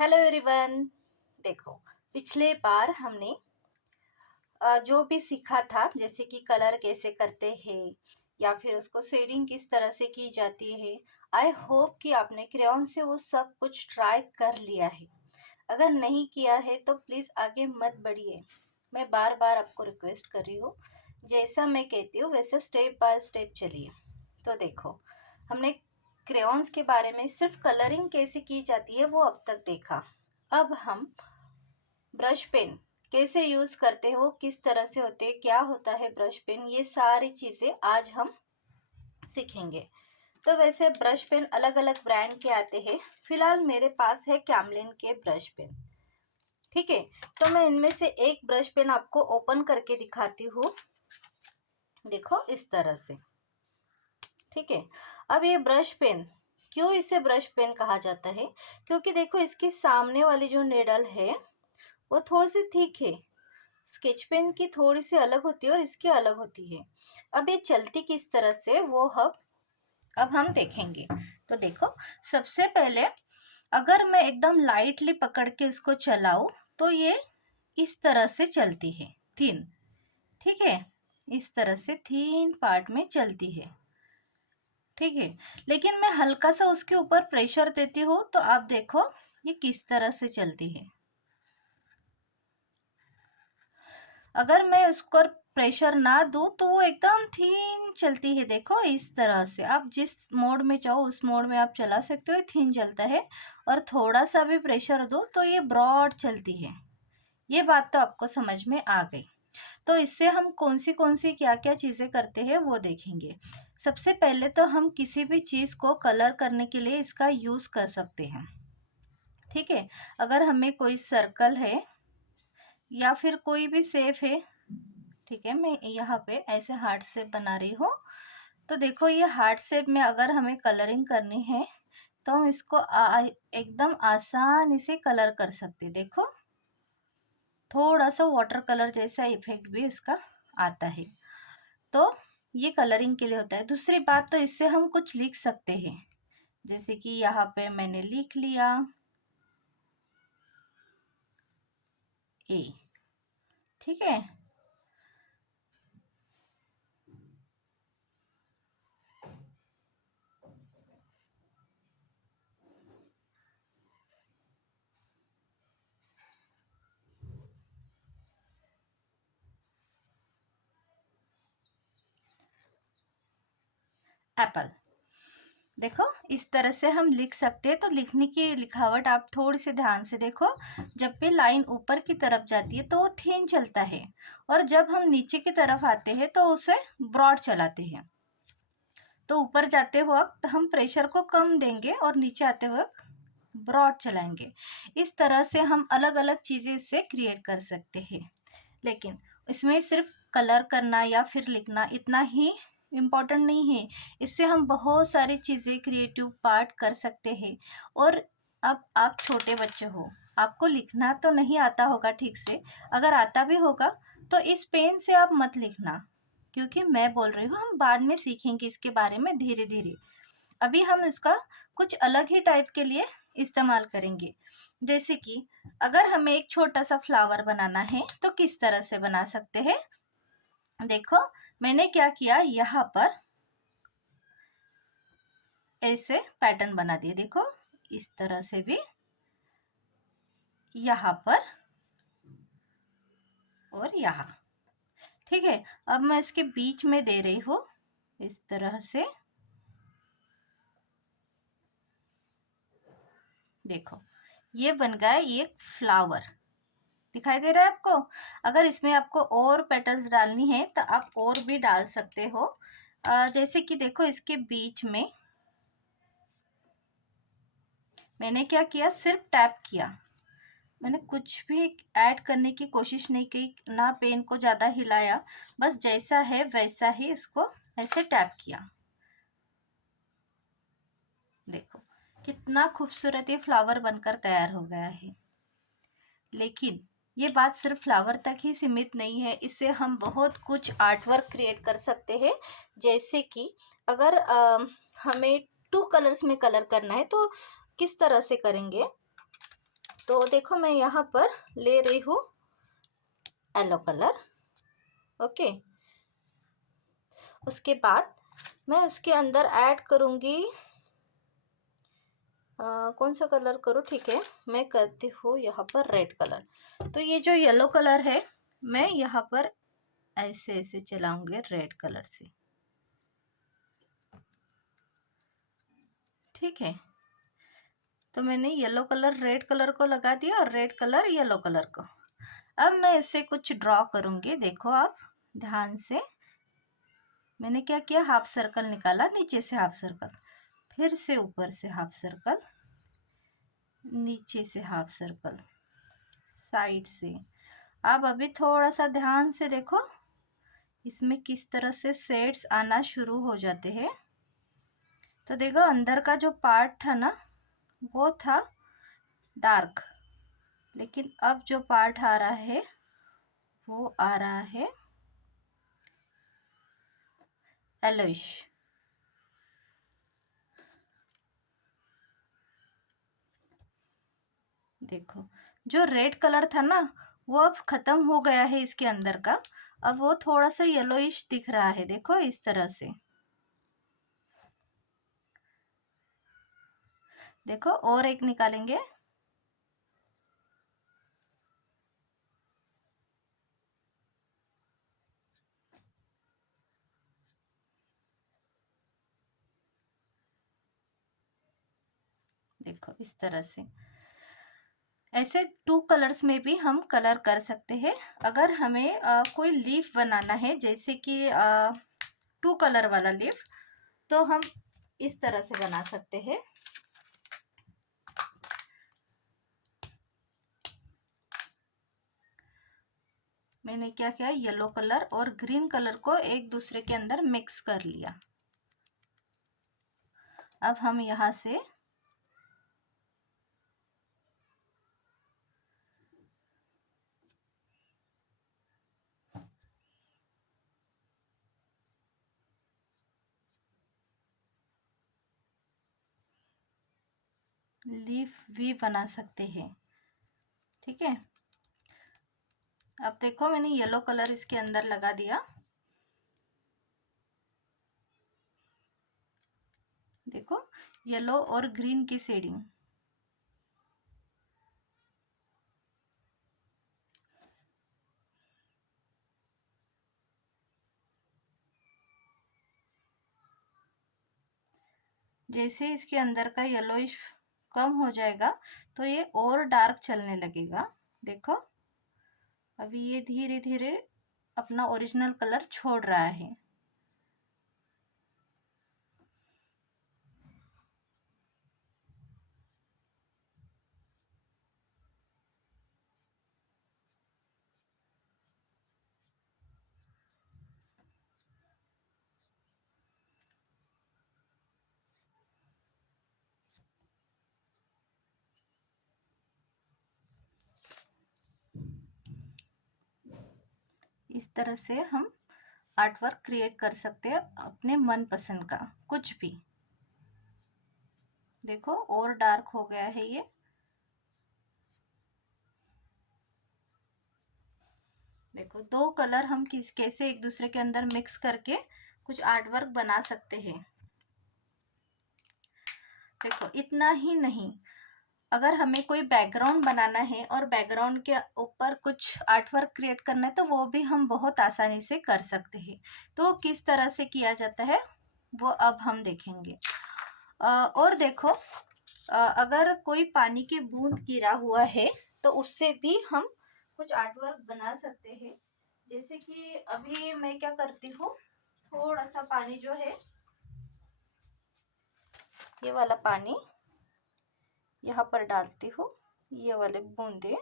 Hello everyone. देखो, पिछले बार हमने जो भी सीखा था, जैसे कि कलर कैसे करते हैं या फिर उसको शेडिंग किस तरह से की जाती है। आई होप कि आपने क्रेयॉन से वो सब कुछ ट्राई कर लिया है। अगर नहीं किया है तो प्लीज़ आगे मत बढ़िए। मैं बार बार आपको रिक्वेस्ट कर रही हूँ, जैसा मैं कहती हूँ वैसे स्टेप बाय स्टेप चलिए। तो देखो, हमने क्रेयॉन्स के बारे में सिर्फ कलरिंग कैसे की जाती है वो अब तक देखा। अब हम ब्रश पेन कैसे यूज़ करते हो, किस तरह से होते हैं, क्या होता है ब्रश पेन, ये सारी चीज़ें आज हम सीखेंगे। तो वैसे ब्रश पेन अलग अलग ब्रांड के आते हैं। फिलहाल मेरे पास है कैमलिन के ब्रश पेन। ठीक है, तो मैं इनमें से एक ब्रश पेन आपको ओपन करके दिखाती हूँ। देखो इस तरह से। ठीक है, अब ये ब्रश पेन, क्यों इसे ब्रश पेन कहा जाता है? क्योंकि देखो, इसकी सामने वाली जो नेडल है वो थोड़ी सी थिक है। स्केच पेन की थोड़ी सी अलग होती है और इसकी अलग होती है। अब ये चलती किस तरह से वो अब हम देखेंगे। तो देखो, सबसे पहले अगर मैं एकदम लाइटली पकड़ के इसको चलाऊं तो ये इस तरह से चलती है, थीन। ठीक है, इस तरह से थीन पार्ट में चलती है। ठीक है, लेकिन मैं हल्का सा उसके ऊपर प्रेशर देती हूँ तो आप देखो ये किस तरह से चलती है। अगर मैं उसको प्रेशर ना दूं तो वो एकदम थीन चलती है। देखो इस तरह से, आप जिस मोड में चाहो उस मोड में आप चला सकते हो। थीन चलता है और थोड़ा सा भी प्रेशर दो तो ये ब्रॉड चलती है। ये बात तो आपको समझ में आ गई। तो इससे हम कौन सी क्या क्या चीज़ें करते हैं वो देखेंगे। सबसे पहले तो हम किसी भी चीज़ को कलर करने के लिए इसका यूज़ कर सकते हैं। ठीक है, अगर हमें कोई सर्कल है या फिर कोई भी शेप है। ठीक है, मैं यहाँ पे ऐसे हार्ट शेप बना रही हूँ। तो देखो, ये हार्ट शेप में अगर हमें कलरिंग करनी है तो हम इसको एकदम आसानी से कलर कर सकते हैं। देखो, थोड़ा सा वाटर कलर जैसा इफेक्ट भी इसका आता है। तो ये कलरिंग के लिए होता है। दूसरी बात, तो इससे हम कुछ लिख सकते हैं। जैसे कि यहाँ पे मैंने लिख लिया ए। ठीक है, एप्पल। देखो इस तरह से हम लिख सकते हैं। तो लिखने की लिखावट आप थोड़ी से ध्यान से देखो। जब भी लाइन ऊपर की तरफ जाती है तो वो थीन चलता है, और जब हम नीचे की तरफ आते हैं तो उसे ब्रॉड चलाते हैं। तो ऊपर जाते वक्त हम प्रेशर को कम देंगे और नीचे आते वक्त ब्रॉड चलाएंगे। इस तरह से हम अलग अलग चीज़ें इससे क्रिएट कर सकते हैं। लेकिन इसमें सिर्फ कलर करना या फिर लिखना इतना ही इम्पोर्टेंट नहीं है। इससे हम बहुत सारी चीज़ें क्रिएटिव पार्ट कर सकते हैं। और अब आप छोटे बच्चे हो, आपको लिखना तो नहीं आता होगा ठीक से। अगर आता भी होगा तो इस पेन से आप मत लिखना, क्योंकि मैं बोल रही हूँ हम बाद में सीखेंगे इसके बारे में धीरे धीरे। अभी हम इसका कुछ अलग ही टाइप के लिए इस्तेमाल करेंगे। जैसे कि अगर हमें एक छोटा सा फ्लावर बनाना है तो किस तरह से बना सकते हैं। देखो, मैंने क्या किया, यहाँ पर ऐसे पैटर्न बना दिए। देखो इस तरह से भी, यहाँ पर और यहाँ। ठीक है, अब मैं इसके बीच में दे रही हूँ इस तरह से। देखो, ये बन गया एक फ्लावर। दिखाई दे रहा है आपको? अगर इसमें आपको और पेटल्स डालनी है तो आप और भी डाल सकते हो। जैसे कि देखो, इसके बीच में मैंने क्या किया, सिर्फ टैप किया। मैंने कुछ भी ऐड करने की कोशिश नहीं की, ना पेन को ज़्यादा हिलाया। बस जैसा है वैसा ही इसको ऐसे टैप किया। देखो कितना खूबसूरत ये फ्लावर बनकर तैयार हो गया है। लेकिन ये बात सिर्फ फ्लावर तक ही सीमित नहीं है। इससे हम बहुत कुछ आर्ट वर्क क्रिएट कर सकते हैं। जैसे कि अगर हमें टू कलर्स में कलर करना है तो किस तरह से करेंगे। तो देखो मैं यहाँ पर ले रही हूँ येलो कलर। ओके, उसके बाद मैं उसके अंदर ऐड करूँगी कौन सा कलर करूँ? ठीक है, मैं करती हूँ यहाँ पर रेड कलर। तो ये जो येलो कलर है मैं यहाँ पर ऐसे ऐसे चलाऊंगी रेड कलर से। ठीक है, तो मैंने येलो कलर रेड कलर को लगा दिया और रेड कलर येलो कलर को। अब मैं इससे कुछ ड्रॉ करूँगी। देखो आप ध्यान से, मैंने क्या किया, हाफ सर्कल निकाला, नीचे से हाफ सर्कल, फिर से ऊपर से हाफ सर्कल, नीचे से हाफ सर्कल, साइड से। अब अभी थोड़ा सा ध्यान से देखो इसमें किस तरह से शेड्स आना शुरू हो जाते हैं। तो देखो अंदर का जो पार्ट था ना वो था डार्क, लेकिन अब जो पार्ट आ रहा है वो आ रहा है येलोइश। देखो जो रेड कलर था ना वो अब खत्म हो गया है इसके अंदर का, अब वो थोड़ा सा येलोइश दिख रहा है। देखो इस तरह से, देखो और एक निकालेंगे। देखो इस तरह से, ऐसे टू कलर्स में भी हम कलर कर सकते हैं। अगर हमें कोई लीफ बनाना है जैसे कि टू कलर वाला लीफ, तो हम इस तरह से बना सकते हैं। मैंने क्या किया, येलो कलर और ग्रीन कलर को एक दूसरे के अंदर मिक्स कर लिया। अब हम यहाँ से लीफ भी बना सकते हैं। ठीक है, अब देखो मैंने येलो कलर इसके अंदर लगा दिया। देखो येलो और ग्रीन की शेडिंग। जैसे इसके अंदर का येलोइश कम हो जाएगा तो ये और डार्क चलने लगेगा। देखो अभी ये धीरे धीरे अपना ओरिजिनल कलर छोड़ रहा है। इस तरह से हम आर्ट वर्क क्रिएट कर सकते हैं अपने मनपसंद का कुछ भी। देखो और डार्क हो गया है ये। देखो दो कलर हम कैसे एक दूसरे के अंदर मिक्स करके कुछ आर्ट वर्क बना सकते हैं। देखो इतना ही नहीं, अगर हमें कोई बैकग्राउंड बनाना है और बैकग्राउंड के ऊपर कुछ आर्ट वर्क क्रिएट करना है तो वो भी हम बहुत आसानी से कर सकते हैं। तो किस तरह से किया जाता है वो अब हम देखेंगे। और देखो अगर कोई पानी की बूंद गिरा हुआ है तो उससे भी हम कुछ आर्ट वर्क बना सकते हैं। जैसे कि अभी मैं क्या करती हूँ, थोड़ा सा पानी जो है, ये वाला पानी यहाँ पर डालती हूँ, ये वाले बूंदे।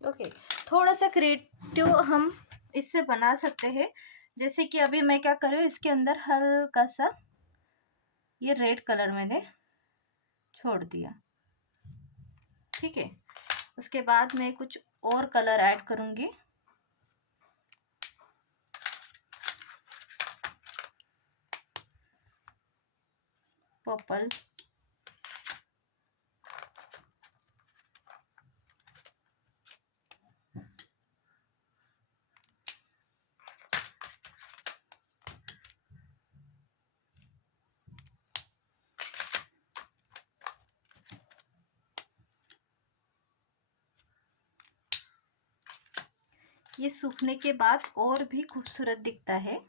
ओके, थोड़ा सा क्रिएटिव हम इससे बना सकते हैं। जैसे कि अभी मैं क्या कर रही हूँ, इसके अंदर हल्का सा ये रेड कलर मैंने छोड़ दिया। ठीक है, उसके बाद मैं कुछ और कलर ऐड करूँगी। पर्पल, ये सूखने के बाद और भी खूबसूरत दिखता है।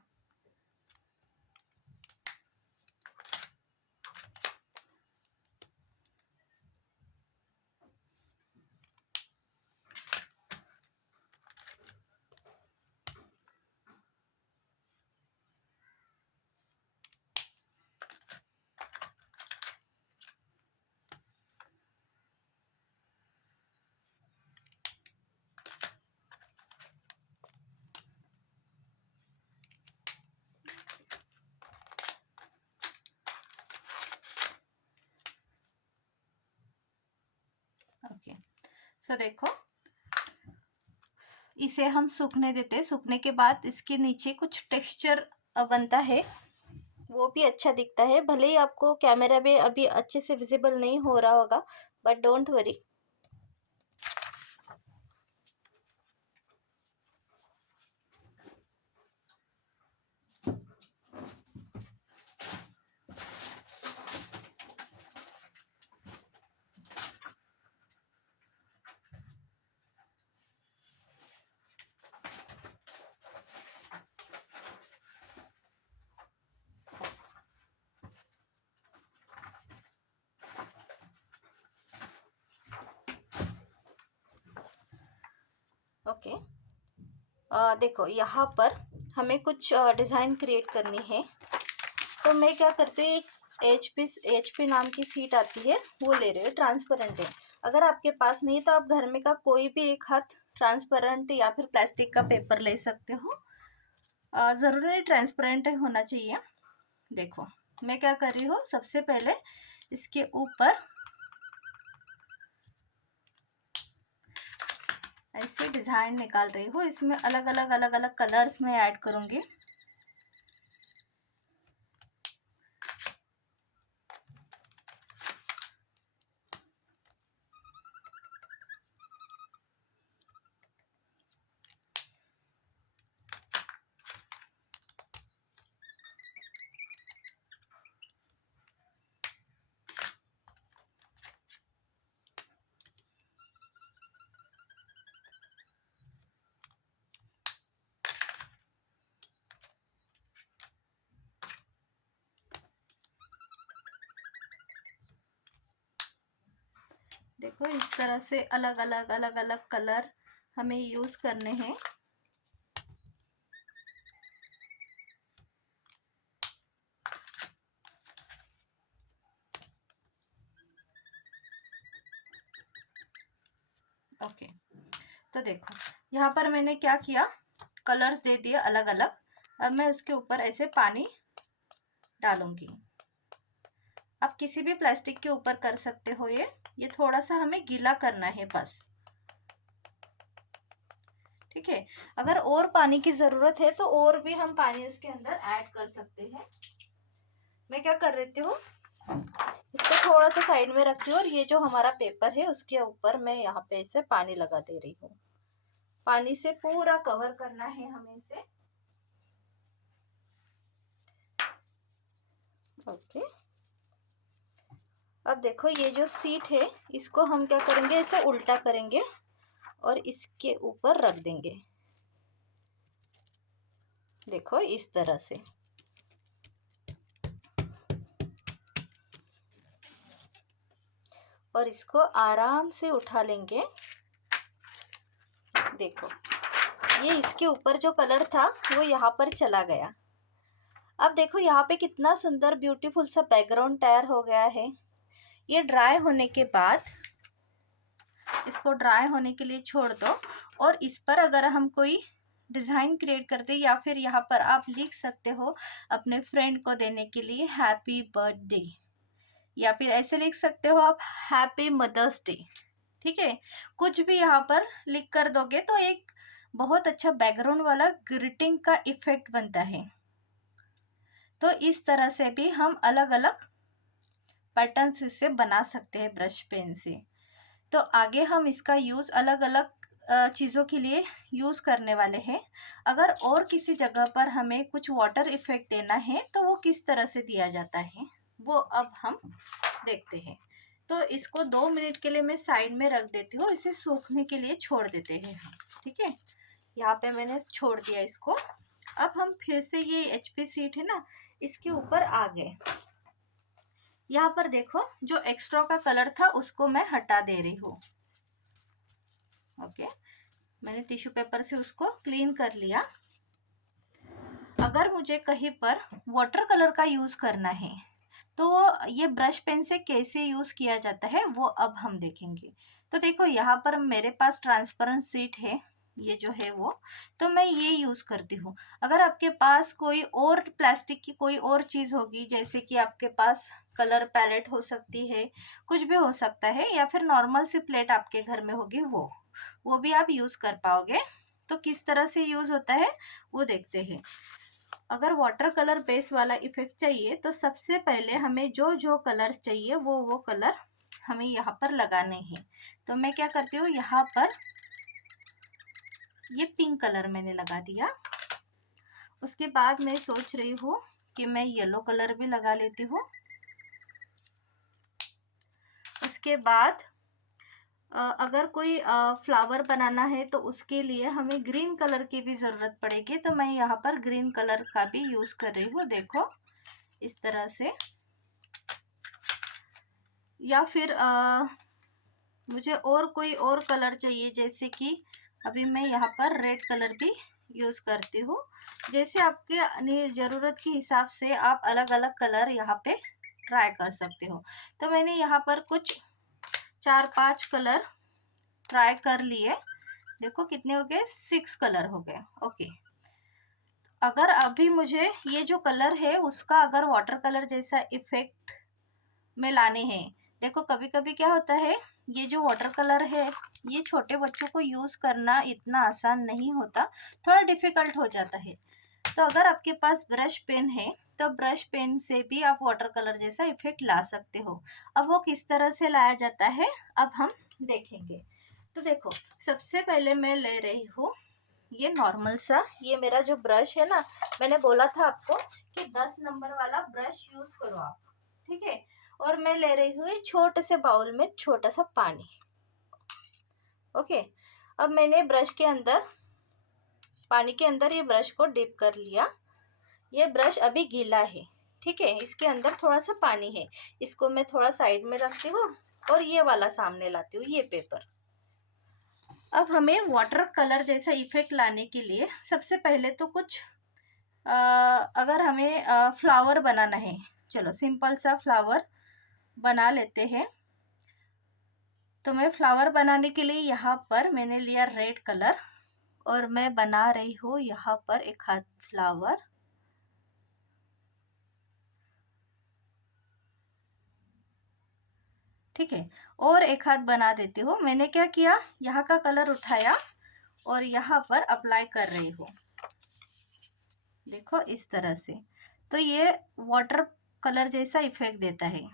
ओके, सो देखो इसे हम सूखने देते हैं। सूखने के बाद इसके नीचे कुछ टेक्सचर बनता है, वो भी अच्छा दिखता है। भले ही आपको कैमरा में अभी अच्छे से विजिबल नहीं हो रहा होगा, बट डोंट वरी। ओके, देखो यहाँ पर हमें कुछ डिज़ाइन क्रिएट करनी है। तो मैं क्या करती हूँ, एक HP नाम की सीट आती है, वो ले रही हूँ, ट्रांसपेरेंट है। अगर आपके पास नहीं तो आप घर में का कोई भी एक हाथ ट्रांसपेरेंट या फिर प्लास्टिक का पेपर ले सकते हो। ज़रूरी नहीं ट्रांसपेरेंट होना चाहिए। देखो मैं क्या कर रही हूँ, सबसे पहले इसके ऊपर ऐसे डिज़ाइन निकाल रही हूँ। इसमें अलग अलग कलर्स में ऐड करूँगी। देखो इस तरह से अलग अलग कलर हमें यूज़ करने हैं। ओके, तो देखो यहाँ पर मैंने क्या किया, कलर्स दे दिए अलग अलग। अब मैं उसके ऊपर ऐसे पानी डालूंगी। आप किसी भी प्लास्टिक के ऊपर कर सकते हो। ये थोड़ा सा हमें गीला करना है बस, ठीक है। अगर और पानी की ज़रूरत है तो और भी हम पानी उसके अंदर ऐड कर सकते हैं। मैं क्या कर रही हूँ, इसको थोड़ा सा साइड में रखती हूँ और ये जो हमारा पेपर है उसके ऊपर मैं यहाँ पे इसे पानी लगा दे रही हूँ। पानी से पूरा कवर करना है हमें इसे। ओके, अब देखो ये जो सीट है इसको हम क्या करेंगे, इसे उल्टा करेंगे और इसके ऊपर रख देंगे। देखो इस तरह से। और इसको आराम से उठा लेंगे। देखो ये इसके ऊपर जो कलर था वो यहाँ पर चला गया। अब देखो यहाँ पे कितना सुंदर ब्यूटीफुल सा बैकग्राउंड तैयार हो गया है। ये ड्राई होने के बाद इसको ड्राई होने के लिए छोड़ दो और इस पर अगर हम कोई डिज़ाइन क्रिएट करते या फिर यहाँ पर आप लिख सकते हो अपने फ्रेंड को देने के लिए हैप्पी बर्थडे, या फिर ऐसे लिख सकते हो आप हैप्पी मदर्स डे, ठीक है। कुछ भी यहाँ पर लिख कर दोगे तो एक बहुत अच्छा बैकग्राउंड वाला ग्रीटिंग का इफेक्ट बनता है। तो इस तरह से भी हम अलग अलग पैटर्न्स इससे बना सकते हैं ब्रश पेन से। तो आगे हम इसका यूज़ अलग अलग चीज़ों के लिए यूज़ करने वाले हैं। अगर और किसी जगह पर हमें कुछ वाटर इफ़ेक्ट देना है तो वो किस तरह से दिया जाता है वो अब हम देखते हैं। तो इसको 2 मिनट के लिए मैं साइड में रख देती हूँ, इसे सूखने के लिए छोड़ देते हैं हम। ठीक है, यहाँ पे मैंने छोड़ दिया इसको। अब हम फिर से ये HP शीट है ना, इसके ऊपर आ गए। यहाँ पर देखो जो एक्स्ट्रा का कलर था उसको मैं हटा दे रही हूँ। ओके, मैंने टिश्यू पेपर से उसको क्लीन कर लिया। अगर मुझे कहीं पर वाटर कलर का यूज़ करना है तो ये ब्रश पेन से कैसे यूज़ किया जाता है वो अब हम देखेंगे। तो देखो यहाँ पर मेरे पास ट्रांसपेरेंट शीट है, ये जो है वो, तो मैं ये यूज़ करती हूँ। अगर आपके पास कोई और प्लास्टिक की कोई और चीज़ होगी, जैसे कि आपके पास कलर पैलेट हो सकती है, कुछ भी हो सकता है, या फिर नॉर्मल सी प्लेट आपके घर में होगी, वो भी आप यूज़ कर पाओगे। तो किस तरह से यूज़ होता है वो देखते हैं। अगर वाटर कलर बेस वाला इफेक्ट चाहिए तो सबसे पहले हमें जो जो कलर्स चाहिए वो कलर हमें यहाँ पर लगाने हैं। तो मैं क्या करती हूँ, यहाँ पर ये पिंक कलर मैंने लगा दिया। उसके बाद मैं सोच रही हूँ कि मैं येलो कलर भी लगा लेती हूँ। उसके बाद अगर कोई फ्लावर बनाना है तो उसके लिए हमें ग्रीन कलर की भी ज़रूरत पड़ेगी, तो मैं यहाँ पर ग्रीन कलर का भी यूज़ कर रही हूँ। देखो इस तरह से। या फिर मुझे और कोई और कलर चाहिए, जैसे कि अभी मैं यहाँ पर रेड कलर भी यूज़ करती हूँ। जैसे आपके ज़रूरत के हिसाब से आप अलग अलग कलर यहाँ पे ट्राई कर सकते हो। तो मैंने यहाँ पर कुछ 4-5 कलर ट्राई कर लिए। देखो कितने हो गए, 6 कलर हो गए। ओके, अगर अभी मुझे ये जो कलर है उसका अगर वाटर कलर जैसा इफेक्ट में लाने हैं, देखो कभी कभी क्या होता है, ये जो वाटर कलर है ये छोटे बच्चों को यूज़ करना इतना आसान नहीं होता, थोड़ा डिफिकल्ट हो जाता है। तो अगर आपके पास ब्रश पेन है तो ब्रश पेन से भी आप वाटर कलर जैसा इफेक्ट ला सकते हो। अब वो किस तरह से लाया जाता है अब हम देखेंगे। तो देखो सबसे पहले मैं ले रही हूँ ये नॉर्मल सा, ये मेरा जो ब्रश है ना, मैंने बोला था आपको कि 10 नंबर वाला ब्रश यूज करो आप। ठीक है, और मैं ले रही हूँ छोटे से बाउल में छोटा सा पानी। ओके, अब मैंने ब्रश के अंदर, पानी के अंदर ये ब्रश को डिप कर लिया। ये ब्रश अभी गीला है। ठीक है, इसके अंदर थोड़ा सा पानी है, इसको मैं थोड़ा साइड में रखती हूँ और ये वाला सामने लाती हूँ, ये पेपर। अब हमें वाटर कलर जैसा इफेक्ट लाने के लिए सबसे पहले तो कुछ अगर हमें फ्लावर बनाना है, चलो सिंपल सा फ्लावर बना लेते हैं। तो मैं फ्लावर बनाने के लिए यहाँ पर मैंने लिया रेड कलर और मैं बना रही हूँ यहाँ पर एक हाथ फ्लावर। ठीक है, और एक हाथ बना देती हूँ। मैंने क्या किया, यहाँ का कलर उठाया और यहाँ पर अप्लाई कर रही हूँ। देखो इस तरह से, तो ये वाटर कलर जैसा इफेक्ट देता है।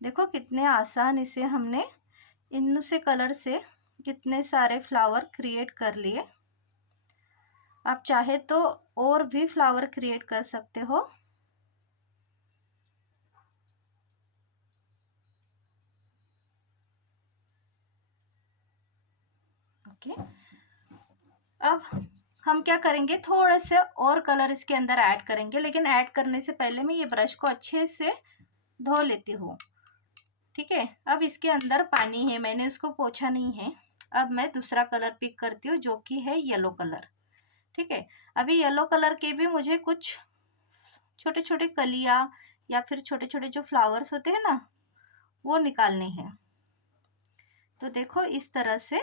देखो कितने आसान इसे हमने इन से कलर से कितने सारे फ्लावर क्रिएट कर लिए। आप चाहे तो और भी फ्लावर क्रिएट कर सकते हो। ओके, अब हम क्या करेंगे, थोड़े से और कलर इसके अंदर ऐड करेंगे, लेकिन ऐड करने से पहले मैं ये ब्रश को अच्छे से धो लेती हूँ। ठीक है, अब इसके अंदर पानी है, मैंने इसको पोंछा नहीं है। अब मैं दूसरा कलर पिक करती हूँ जो कि है येलो कलर। ठीक है, अभी येलो कलर के भी मुझे कुछ छोटे छोटे कलियाँ या फिर छोटे छोटे जो फ्लावर्स होते हैं ना वो निकालने हैं। तो देखो इस तरह से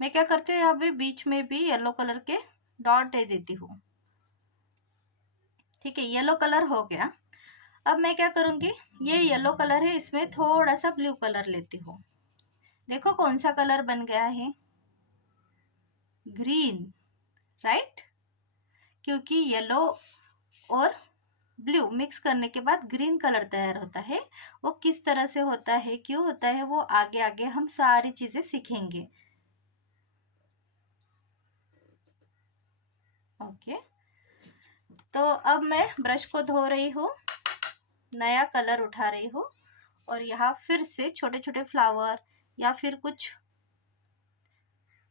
मैं क्या करती हूँ, यहाँ पे बीच में भी येलो कलर के डॉट दे देती हूँ। ठीक है, येलो कलर हो गया। अब मैं क्या करूँगी, ये येलो कलर है, इसमें थोड़ा सा ब्लू कलर लेती हूँ। देखो कौन सा कलर बन गया है, ग्रीन। राइट, क्योंकि येलो और ब्लू मिक्स करने के बाद ग्रीन कलर तैयार होता है। वो किस तरह से होता है, क्यों होता है, वो आगे आगे हम सारी चीजें सीखेंगे। ओके, तो अब मैं ब्रश को धो रही हूँ, नया कलर उठा रही हूँ और यहाँ फिर से छोटे छोटे फ्लावर या फिर कुछ,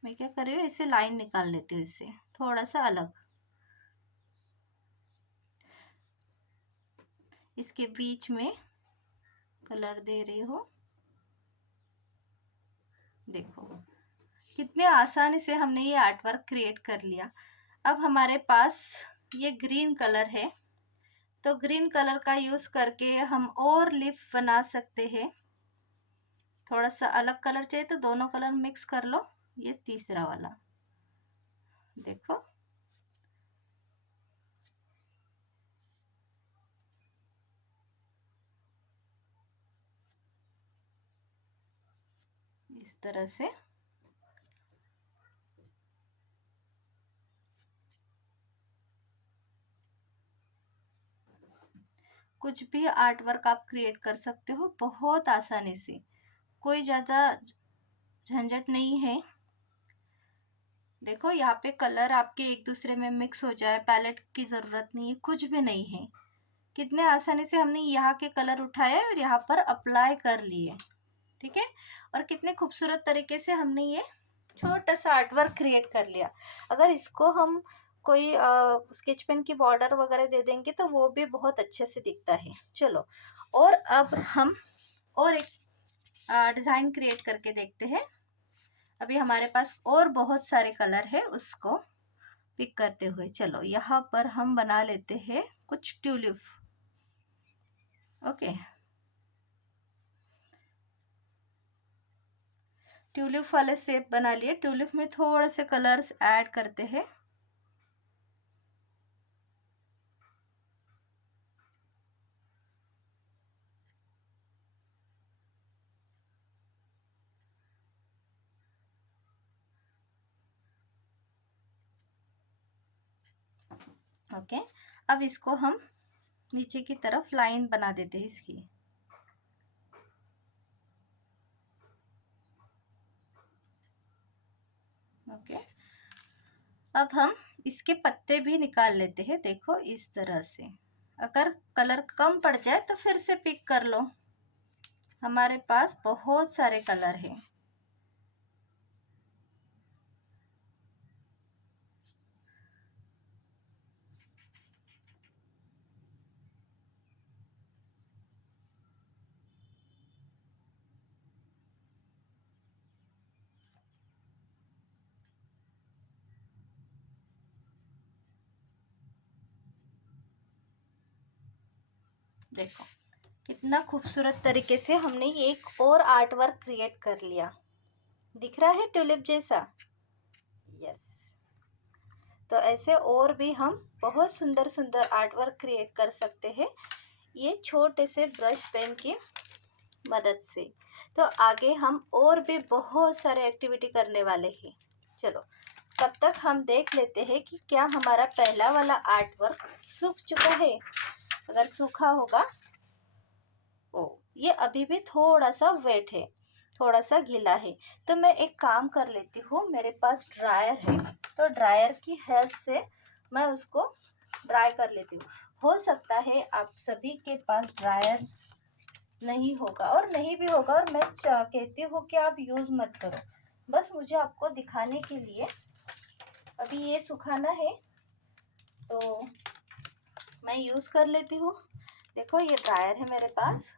मैं क्या कर रही हूँ, इसे लाइन निकाल लेती हूँ, इससे थोड़ा सा अलग, इसके बीच में कलर दे रही हूँ। देखो कितने आसानी से हमने ये आर्ट वर्क क्रिएट कर लिया। अब हमारे पास ये ग्रीन कलर है, तो ग्रीन कलर का यूज करके हम और लीफ बना सकते हैं। थोड़ा सा अलग कलर चाहिए तो दोनों कलर मिक्स कर लो। ये तीसरा वाला देखो, इस तरह से। कुछ भी आर्ट वर्क आप क्रिएट कर सकते हो बहुत आसानी से, कोई ज़्यादा झंझट नहीं है। देखो यहाँ पे कलर आपके एक दूसरे में मिक्स हो जाए, पैलेट की ज़रूरत नहीं है, कुछ भी नहीं है। कितने आसानी से हमने यहाँ के कलर उठाए और यहाँ पर अप्लाई कर लिए, ठीक है। और कितने खूबसूरत तरीके से हमने ये छोटा सा आर्ट वर्क क्रिएट कर लिया। अगर इसको हम कोई स्केच पेन की बॉर्डर वगैरह दे देंगे तो वो भी बहुत अच्छे से दिखता है। चलो, और अब हम और एक डिज़ाइन क्रिएट करके देखते हैं। अभी हमारे पास और बहुत सारे कलर है, उसको पिक करते हुए चलो यहाँ पर हम बना लेते हैं कुछ ट्यूलिप। ओके, ट्यूलिप वाले शेप बना लिए। ट्यूलिप में थोड़े से कलर्स ऐड करते हैं। ओके, अब इसको हम नीचे की तरफ लाइन बना देते हैं इसकी। ओके, अब हम इसके पत्ते भी निकाल लेते हैं। देखो इस तरह से, अगर कलर कम पड़ जाए तो फिर से पिक कर लो, हमारे पास बहुत सारे कलर हैं। देखो कितना खूबसूरत तरीके से हमने एक और आर्ट वर्क क्रिएट कर लिया। दिख रहा है ट्यूलिप जैसा? यस। तो ऐसे और भी हम बहुत सुंदर सुंदर आर्ट वर्क क्रिएट कर सकते हैं ये छोटे से ब्रश पेन की मदद से। तो आगे हम और भी बहुत सारे एक्टिविटी करने वाले हैं। चलो तब तक हम देख लेते हैं कि क्या हमारा पहला वाला आर्ट वर्क सूख चुका है। अगर सूखा होगा, ओ ये अभी भी थोड़ा सा वेट है, थोड़ा सा गीला है, तो मैं एक काम कर लेती हूँ, मेरे पास ड्रायर है, तो ड्रायर की हेल्प से मैं उसको ड्राई कर लेती हूँ। हो सकता है आप सभी के पास ड्रायर नहीं होगा, और नहीं भी होगा और मैं कहती हूँ कि आप यूज़ मत करो, बस मुझे आपको दिखाने के लिए। अभी ये सुखाना है तो मैं यूज़ कर लेती हूँ। देखो ये ड्रायर है मेरे पास।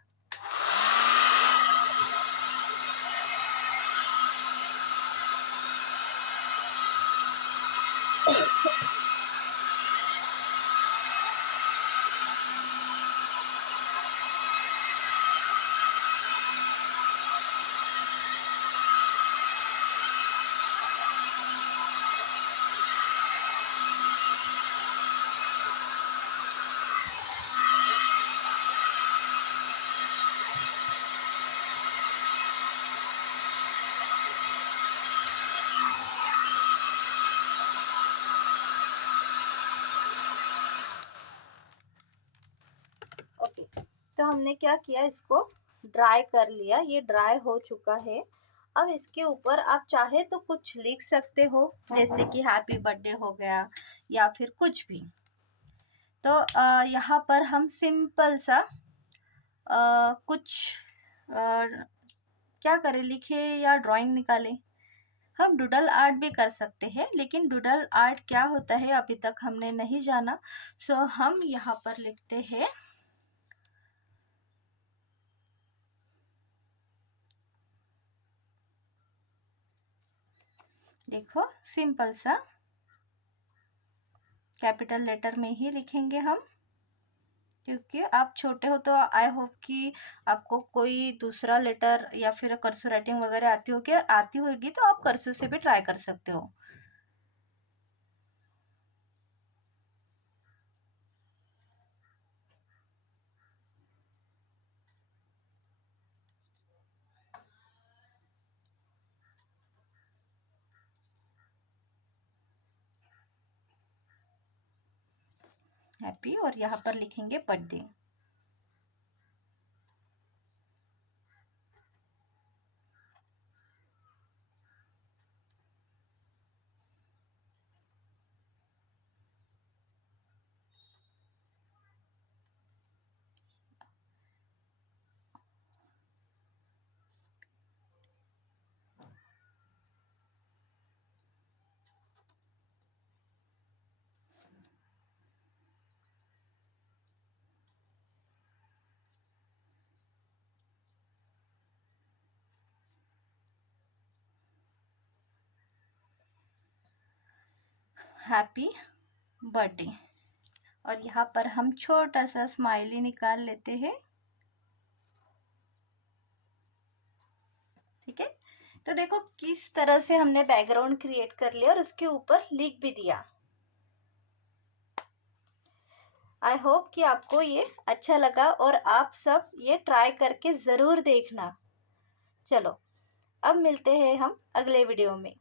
तो हमने क्या किया, इसको ड्राई कर लिया, ये ड्राई हो चुका है। अब इसके ऊपर आप चाहे तो कुछ लिख सकते हो, जैसे कि हैप्पी बर्थडे हो गया या फिर कुछ भी। तो यहाँ पर हम सिंपल सा कुछ क्या करें, लिखे या ड्राइंग निकालें। हम डूडल आर्ट भी कर सकते हैं, लेकिन डूडल आर्ट क्या होता है अभी तक हमने नहीं जाना। सो हम यहाँ पर लिखते हैं देखो, सिंपल सा कैपिटल लेटर में ही लिखेंगे हम, क्योंकि आप छोटे हो तो आई होप कि आपको कोई दूसरा लेटर या फिर कर्सर राइटिंग वगैरह आती होगी तो आप कर्सर से भी ट्राई कर सकते हो। हैप्पी, और यहाँ पर लिखेंगे बर्थडे। हैप्पी बर्थडे, और यहाँ पर हम छोटा सा स्माइली निकाल लेते हैं। ठीक है, तो देखो किस तरह से हमने बैकग्राउंड क्रिएट कर लिया और उसके ऊपर लिख भी दिया। आई होप कि आपको ये अच्छा लगा और आप सब ये ट्राई करके ज़रूर देखना। चलो, अब मिलते हैं हम अगले वीडियो में।